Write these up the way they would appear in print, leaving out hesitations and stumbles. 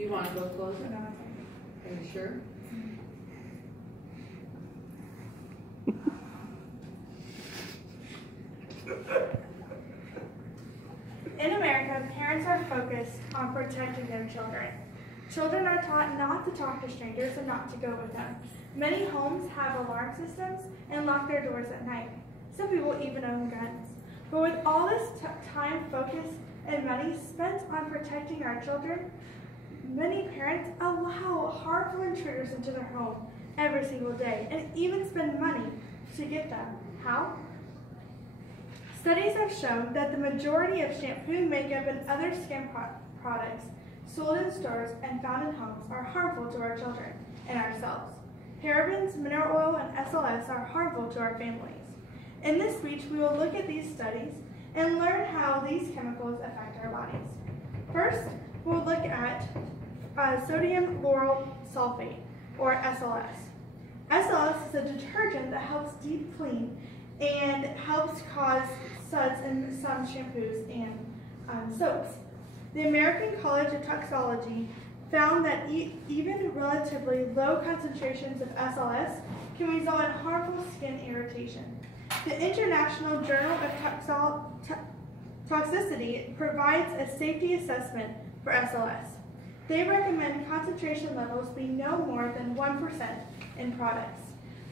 Do you want to go closer? No, Are you sure? In America, parents are focused on protecting their children. Children are taught not to talk to strangers and not to go with them. Many homes have alarm systems and lock their doors at night. Some people even own guns. But with all this time, focus, and money spent on protecting our children, many parents allow harmful intruders into their home every single day and even spend money to get them. How? Studies have shown that the majority of shampoo, makeup, and other skin products sold in stores and found in homes are harmful to our children and ourselves. Parabens, mineral oil, and SLS are harmful to our families. In this speech, we will look at these studies and learn how these chemicals affect our bodies. First, we'll look at sodium lauryl sulfate, or SLS. SLS is a detergent that helps deep clean and helps cause suds in some shampoos and soaps. The American College of Toxicology found that even relatively low concentrations of SLS can result in harmful skin irritation. The International Journal of Toxicity provides a safety assessment for SLS. They recommend concentration levels be no more than 1% in products.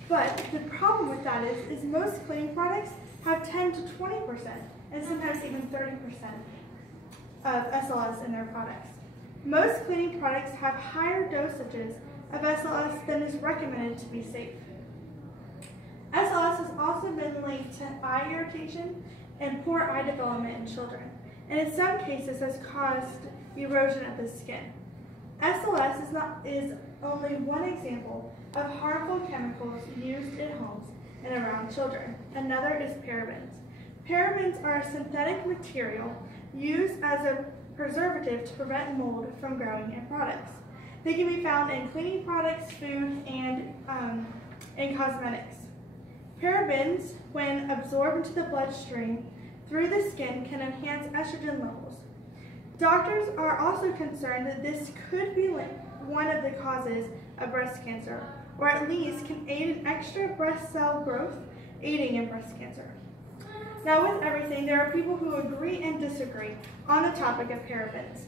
But the problem with that is most cleaning products have 10 to 20% and sometimes even 30% of SLS in their products. Most cleaning products have higher dosages of SLS than is recommended to be safe. SLS has also been linked to eye irritation and poor eye development in children, and in some cases has caused erosion of the skin. SLS is only one example of harmful chemicals used in homes and around children. Another is parabens. Parabens are a synthetic material used as a preservative to prevent mold from growing in products. They can be found in cleaning products, food, and in cosmetics. Parabens, when absorbed into the bloodstream through the skin, can enhance estrogen levels. Doctors are also concerned that this could be one of the causes of breast cancer, or at least can aid in extra breast cell growth, aiding in breast cancer. Now, with everything, there are people who agree and disagree on the topic of parabens.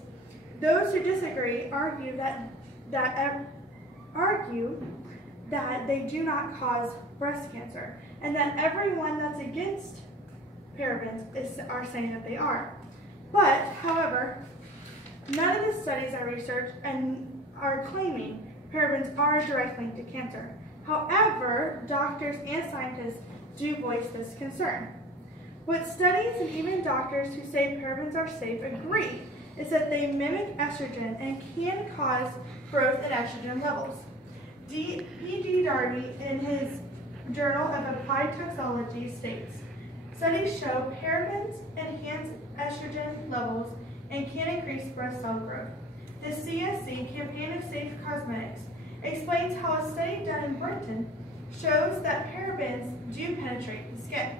Those who disagree argue that they do not cause breast cancer, and that everyone that's against parabens are saying that they are. But, however, none of the studies I researched and are claiming parabens are a direct link to cancer. However, doctors and scientists do voice this concern. What studies and even doctors who say parabens are safe agree is that they mimic estrogen and can cause growth in estrogen levels. P.G. Darby, in his Journal of Applied Toxicology, states, studies show parabens enhance estrogen levels and can increase breast cell growth. The CSC, Campaign of Safe Cosmetics, explains how a study done in Britain shows that parabens do penetrate the skin.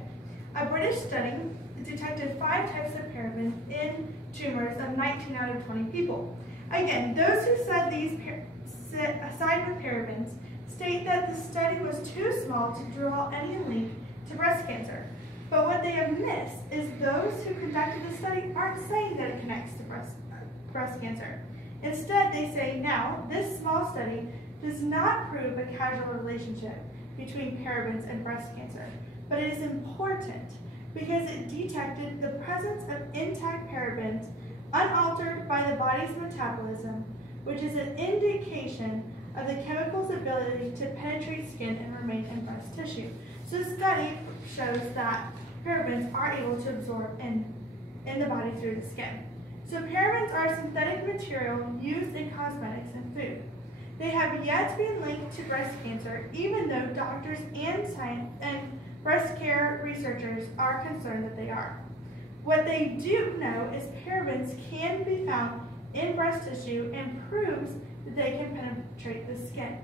A British study detected 5 types of parabens in tumors of 19 out of 20 people. Again, those who said side with parabens state that the study was too small to draw any link to breast cancer. But what they have missed is those who conducted the study aren't saying that it connects to breast cancer. Instead, they say, now, this small study does not prove a causal relationship between parabens and breast cancer, but it is important because it detected the presence of intact parabens unaltered by the body's metabolism, which is an indication of the chemical's ability to penetrate skin and remain in breast tissue. So the study shows that parabens are able to absorb in the body through the skin. So parabens are a synthetic material used in cosmetics and food. They have yet to be linked to breast cancer, even though doctors and science and breast care researchers are concerned that they are. What they do know is parabens can be found in breast tissue and proves that they can penetrate the skin.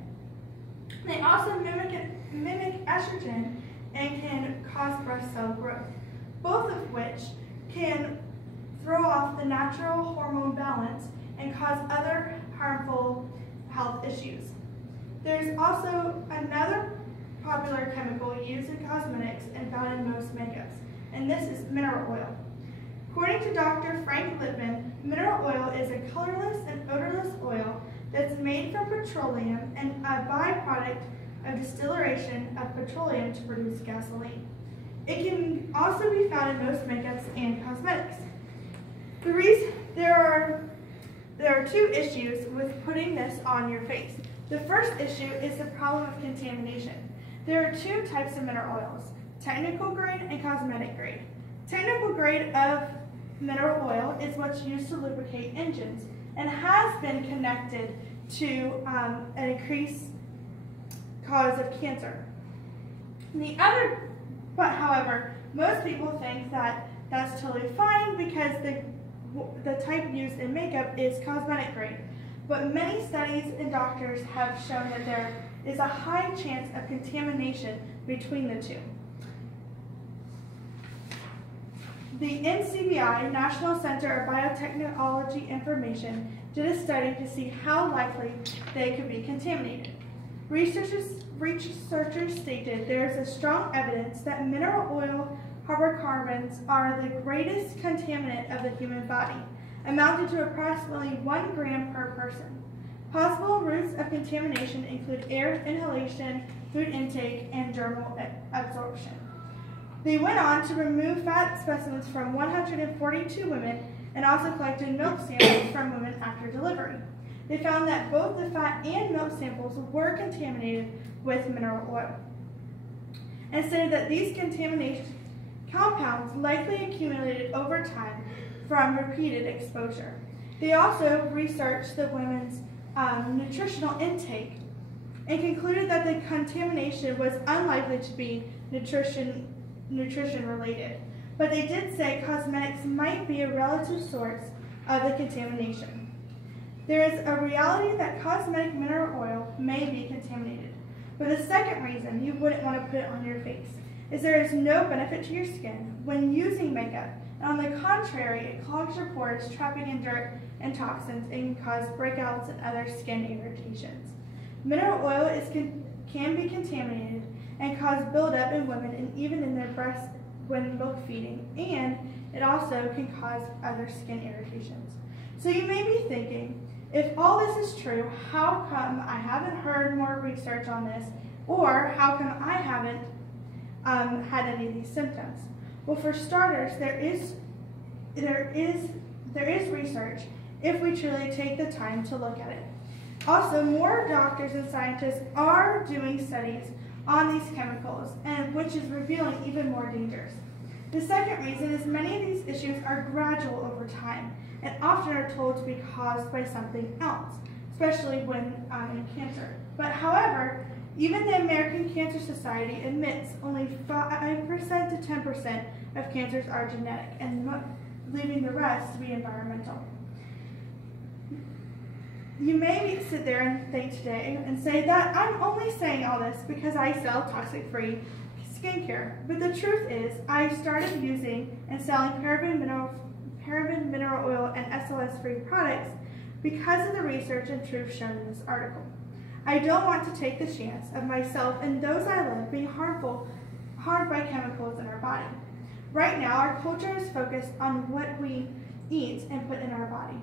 They also mimic estrogen and can cause breast cell growth, both of which can throw off the natural hormone balance and cause other harmful health issues. There's also another popular chemical used in cosmetics and found in most makeups, and this is mineral oil. According to Dr. Frank Lippman, mineral oil is a colorless and odorless oil that's made from petroleum and a byproduct of distillation of petroleum to produce gasoline. It can also be found in most makeups and cosmetics. There are two issues with putting this on your face. The first issue is the problem of contamination. There are two types of mineral oils, technical grade and cosmetic grade. Technical grade of mineral oil is what's used to lubricate engines and has been connected to an increased cause of cancer. However, most people think that that's totally fine because the type used in makeup is cosmetic grade. But many studies and doctors have shown that there is a high chance of contamination between the two. The NCBI, National Center of Biotechnology Information, did a study to see how likely they could be contaminated. Researchers stated there is a strong evidence that mineral oil hydrocarbons are the greatest contaminant of the human body, amounting to approximately 1 gram per person. Possible routes of contamination include air inhalation, food intake, and dermal absorption. They went on to remove fat specimens from 142 women and also collected milk samples from women after delivery. They found that both the fat and milk samples were contaminated with mineral oil, and stated that these contamination compounds likely accumulated over time from repeated exposure. They also researched the women's nutritional intake and concluded that the contamination was unlikely to be nutrition related, but they did say cosmetics might be a relative source of the contamination. There is a reality that cosmetic mineral oil may be contaminated, but the second reason you wouldn't want to put it on your face is there is no benefit to your skin when using makeup, and on the contrary, it clogs your pores, trapping in dirt and toxins, and can cause breakouts and other skin irritations. Mineral oil can be contaminated and cause buildup in women and even in their breasts when milk feeding, and it also can cause other skin irritations. So you may be thinking, if all this is true, how come I haven't heard more research on this, or how come I haven't had any of these symptoms? Well, for starters, there is research if we truly take the time to look at it. Also, more doctors and scientists are doing studies on these chemicals, and which is revealing even more dangers. The second reason is many of these issues are gradual over time and often are told to be caused by something else, especially when in cancer. But however, even the American Cancer Society admits only 5% to 10% of cancers are genetic, and leaving the rest to be environmental. You may sit there and think today and say that I'm only saying all this because I sell toxic-free skincare. But the truth is, I started using and selling paraben mineral oil and SLS-free products because of the research and truth shown in this article. I don't want to take the chance of myself and those I love being harmed by chemicals in our body. Right now, our culture is focused on what we eat and put in our body,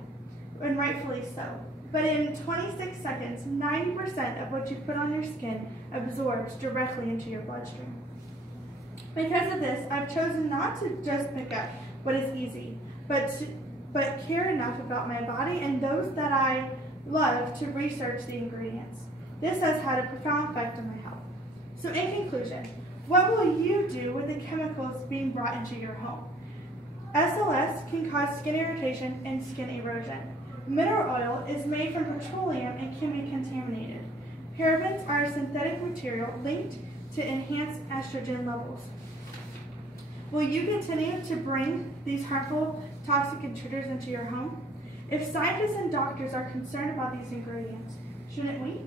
and rightfully so. But in 26 seconds, 90% of what you put on your skin absorbs directly into your bloodstream. Because of this, I've chosen not to just pick up what is easy, but care enough about my body and those that I love to research the ingredients. This has had a profound effect on my health. So in conclusion, what will you do with the chemicals being brought into your home? SLS can cause skin irritation and skin erosion. Mineral oil is made from petroleum and can be contaminated. Parabens are a synthetic material linked to enhance estrogen levels. Will you continue to bring these harmful toxic intruders into your home? If scientists and doctors are concerned about these ingredients, shouldn't we?